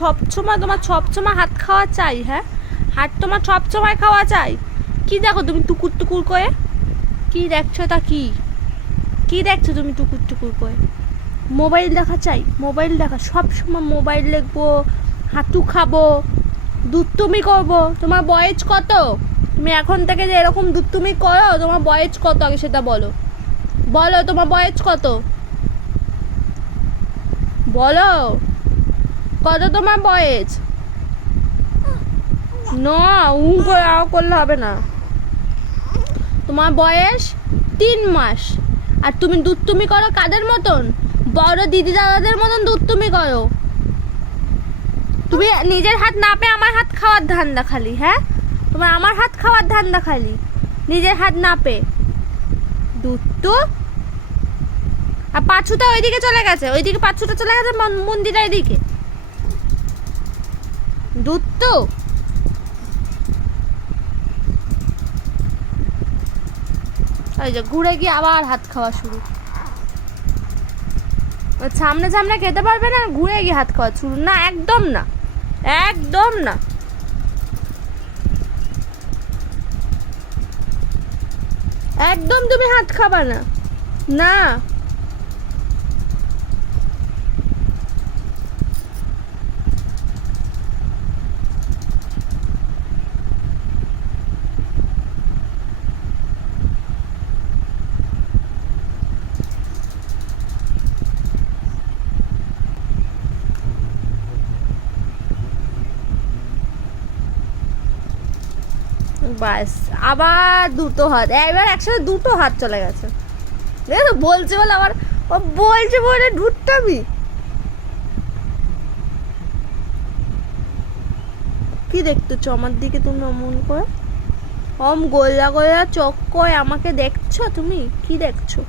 সবসময় তোমার সবসময় হাত খাওয়া চাই? হ্যাঁ, হাত তোমার সবসময় খাওয়া চাই? কি দেখো তুমি টুকুর টুকুর করে? কি দেখছো? তা কি দেখছো তুমি টুকুর টুকুর করে? মোবাইল দেখা চাই? মোবাইল দেখা, সব সময় মোবাইল দেখবো, হাঁটু খাবো, দুষ্টুমি করবো। তোমার বয়স কত? তুমি এখন থেকে যে এরকম দুষ্টুমি করো, তোমার বয়স কত আগে সেটা বলো। বলো তোমার বয়স কত? বলো কত তোমার বয়স? না, করে করলে হবে না। তোমার বয়স 3 মাস, আর তুমি দুষ্টুমি করো কাদের মতন? বড় দিদি দাদাদের মতন দুষ্টুমি করো। তুমি নিজের হাত না পেয়ে আমার হাত খাওয়ার ধান্দা খালি। হ্যাঁ, তোমার আমার হাত খাওয়ার ধান্দা খালি, নিজের হাত না পেয়ে। দুষ্টু। আর পাঁচুটা ওইদিকে চলে গেছে, ওইদিকে পাঁচুটা চলে গেছে মন্দিরের এদিকে। দুষ্টু। ওই যে ঘুরে গিয়ে আবার হাত খাওয়া শুরু। সামনে সামনে খেতে পারবে না, ঘুরে গিয়ে হাত খাওয়া শুরু। না, একদম না, একদম না। একদম তুমি হাত খাবা না। না, বাস আবার দুটো হাত, এবার একসাথে দুটো হাত চলে গেছে। দেখো বলছে বলে আবার ও বলছে বলে ঢুটটামি। কি দেখতেছো আমার দিকে তুমি অমন করে? গোল্লা গোল্লা চোখ করে আমাকে দেখছো? তুমি কি দেখছো?